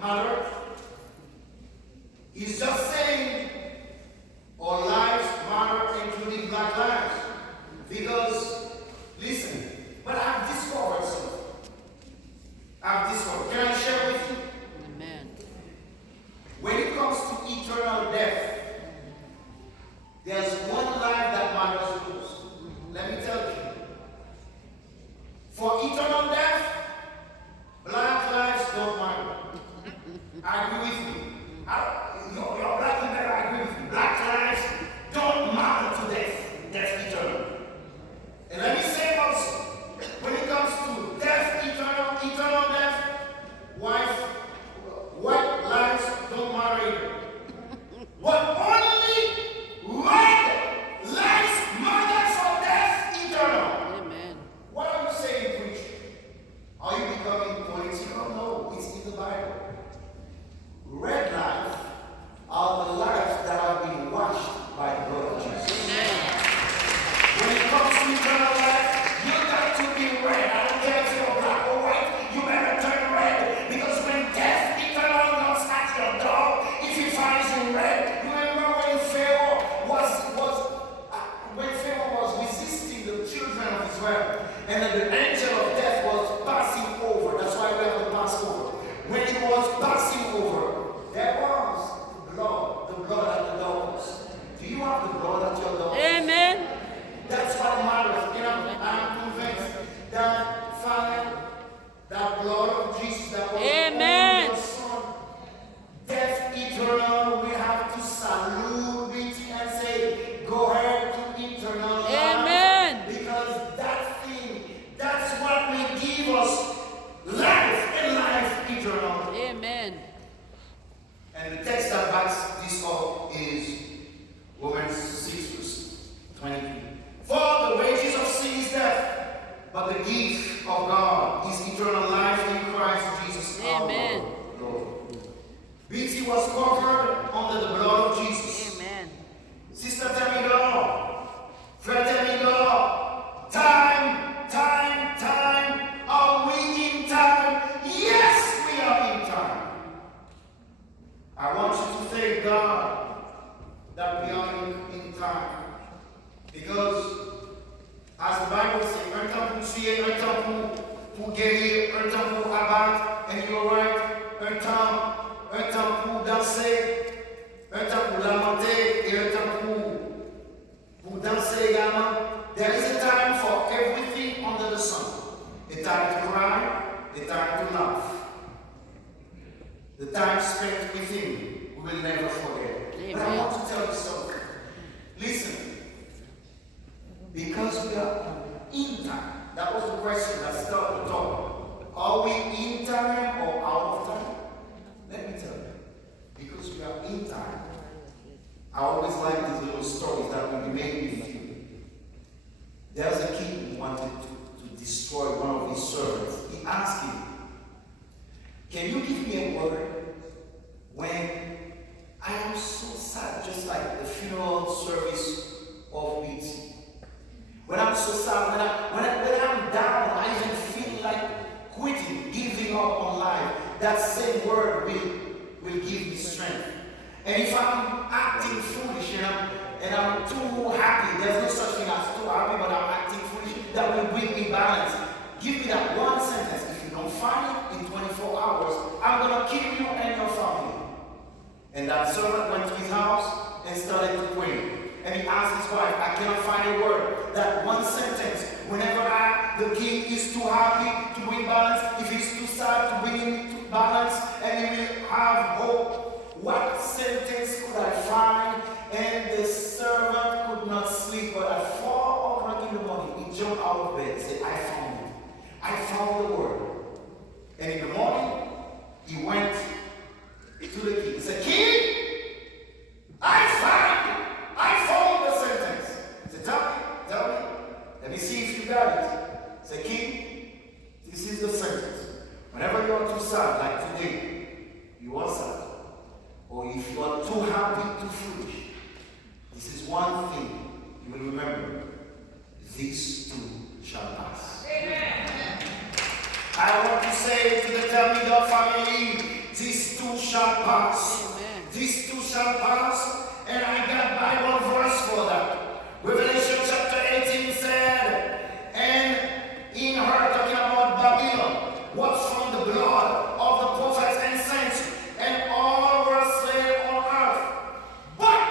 matter. He's just saying all lives matter, including black lives. Because, listen, but I've discovered something. Can I share with you? Amen. When it comes to eternal death, there's one life that matters most. Let me tell you. For eternal death, black lives don't matter. I agree with you. You're black, you better agree with me. Black lives don't matter to death. Death eternal. And let me say also, when it comes to death, eternal death, white lives don't matter either. But only red lives matter for death eternal. Amen. What are you saying, preacher? Are you becoming political? No, it's in the Bible. Red lives are the lives that have been washed by the blood of Jesus. Amen. When it comes to eternal life, you got to be red. I don't care if you're black or white, you better turn red. Because when death eternal knocks at your door, if he finds you red, remember when Pharaoh was resisting the children of Israel, and then the angel of death was passing over. That's why we have the Passover. When he was passing over, there was the blood at the doors. Do you have the blood at your doors? Amen. That's what matters. I'm convinced that, Father, that blood of Jesus that was Amen. on your Son, death eternal, we have to salute it and say, go ahead to eternal life. Amen. Because that thing, that's what will give us life and life eternal. Amen. And the text that backs this up is Romans 6, verse 23. For the wages of sin is death, but the gift of God is eternal life in Christ Jesus Amen. our Lord. BT was covered under the blood of Jesus. Amen. Sister, tell me no. Friend, tell me no. Time. Are we in time? Yes, we are in time. I want you to thank God that we are in time. Because, as the Bible says, un temps pour tuer, un temps pour guérir, un temps pour abattre, and you're right, un temps pour danser, un temps pour lamenter, et un temps pour danser également. There is a time for everything under the sun. A time to cry, a time to laugh. The time spent with him, we will never forget. Amen. But I want to tell you something. Listen. Because we are in time. That was the question that started the talk. Are we in time or out of time? Let me tell you. Because we are in time. I always like these little stories that will be made with you. There's a king who wanted to destroy one of his servants. He asked him, can you give me a word when I am so sad, just like the funeral service of BT? When I'm so sad, when I'm down, I even feel like quitting, giving up on life. That same word will give me strength. And if I'm acting foolish and I'm too happy, there's no such thing as too happy, but I'm acting foolish, that will bring me balance. Give me that one sentence. If you don't find it in 24 hours, I'm going to kill you and your family. And that servant went to his house and started to pray. And he asked his wife, I cannot find a word. That one sentence, whenever the king is too happy to bring balance, if he's too sad to bring him to balance, and he will have hope, what sentence could I find? And the servant could not sleep, but at 4 o'clock in the morning, he jumped out of bed and said, I found it. I found the word. And in the morning, he went to the king. He said, King, I found the sentence. He said, tell me. Let me see if you got it. He said, King, this is the sentence. Whenever you are too sad, like today, you are sad. Or if you are too happy, too foolish, this is one thing you will remember. These too shall pass. Amen. I want to say to the Tell Me God family, this shall pass. Amen. These two shall pass, and I got Bible verse for that. Revelation chapter 18 said, and in her, talking about Babylon, was from the blood of the prophets and saints, and all were slain on earth. But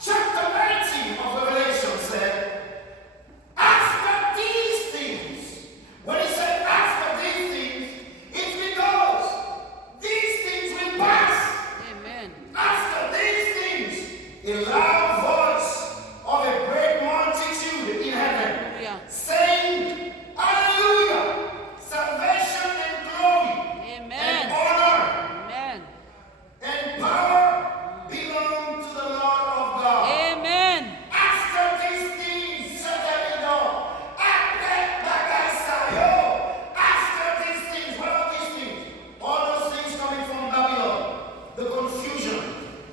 chapter 19 of Revelation said, after these things, when he said after these things, it's because these things will pass. Amen. After these things, a loud voice of a great multitude in heaven, Hallelujah. saying, Hallelujah! Salvation and glory Amen. and honor Amen. and power belong to the Lord of God. Amen. After these things, certainly no. After these things, what are these things? All those things coming from Babylon. The confusion,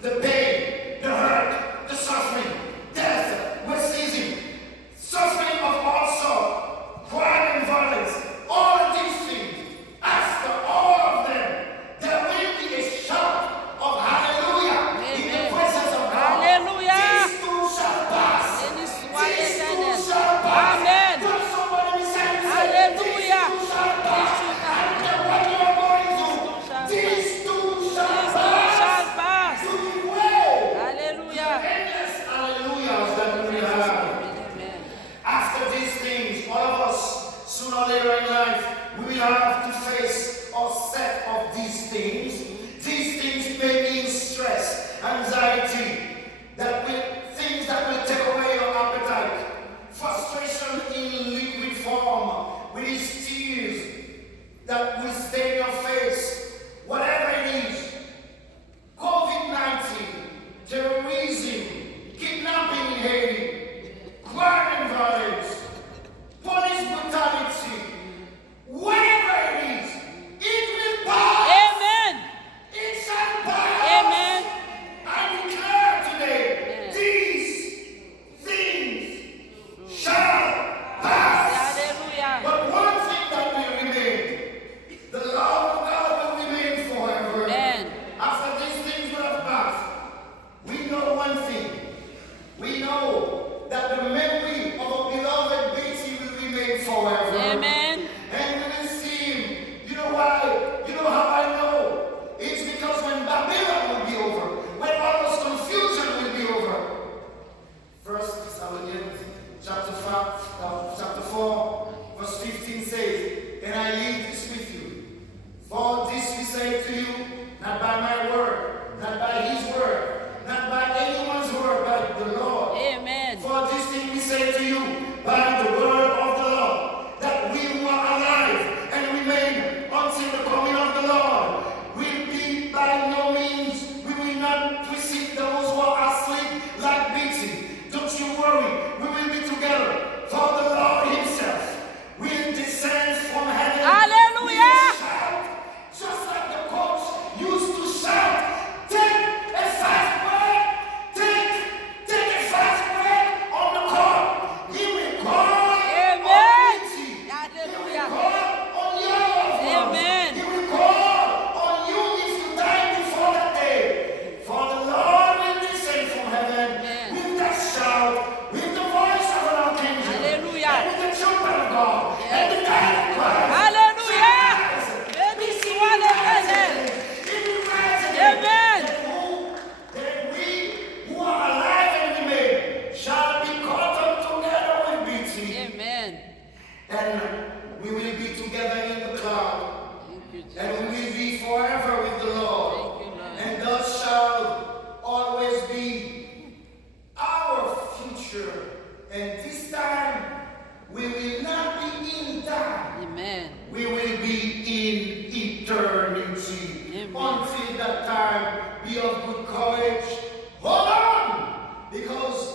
the pain, the hurt, the suffering, death, racism, suffering of all sorts, crime and violence, all of these things. After all of them, there will be a shout of hallelujah in the presence of God. Hallelujah. These two shall pass. And it's These what is in two it. shall pass. Amen. Tell somebody beside you, say, Hallelujah. these two shall pass. I don't care what you are going through. These two shall These two pass. shall pass. To be well. Hallelujah. Endless hallelujahs that we will have. Amen. After these things, all of us, sooner or later in life, we will have to face a set of these things. These things may mean stress, anxiety, things that will take away your appetite, frustration in liquid form, with these tears that will stain your face, whatever it is. COVID-19, terrorism, kidnapping in Haiti, crime and violence, police brutality, whatever it is, it will pass. Amen. It shall pass. Amen. I declare today, these things shall pass. Hallelujah. But one thing that will remain, the love of God will remain forever. Amen. After these things will have passed, we know one thing. We know that the memory of a beloved beauty will remain forever. Amen. And we will see him. You know why? You know how I know? It's because when Babylon will be over, when all this confusion will be over. First Thessalonians chapter 4, verse 15 says, and I leave this with you. For this we say to you, not by my word, not by his word, not by anyone's word, but the Lord. Amen. For this thing we say to you by the word of the Lord, that we who are alive and remain until the coming of the Lord will be by no means, we will not precede those who are asleep like beating. Don't you worry, we will be together. For the Lord himself will descend from heaven. Hallelujah. With a shout, just like the coach used to shout, take a fast break, take a fast break on the court. He will call Amen. on Mitzi. He will Hallelujah. call on your loved ones. Amen. He will call on you if you die before that day. For the Lord will descend from heaven Amen. with that shout, with the voice of an archangel, Hallelujah. and with the trumpet of God, and the guiding cry. Hallelujah. And it's what is in it. Amen. Then we who are alive and remain shall be caught up together with beauty, Amen. and we will be together in the cloud, Thank you, Jesus. and we will be forever with the Lord, Thank you, Lord. and thus shall always be our future. And this time we will not be in time. Amen. We will be in eternity. Amen. Until that time, be of good courage. Hold on! Because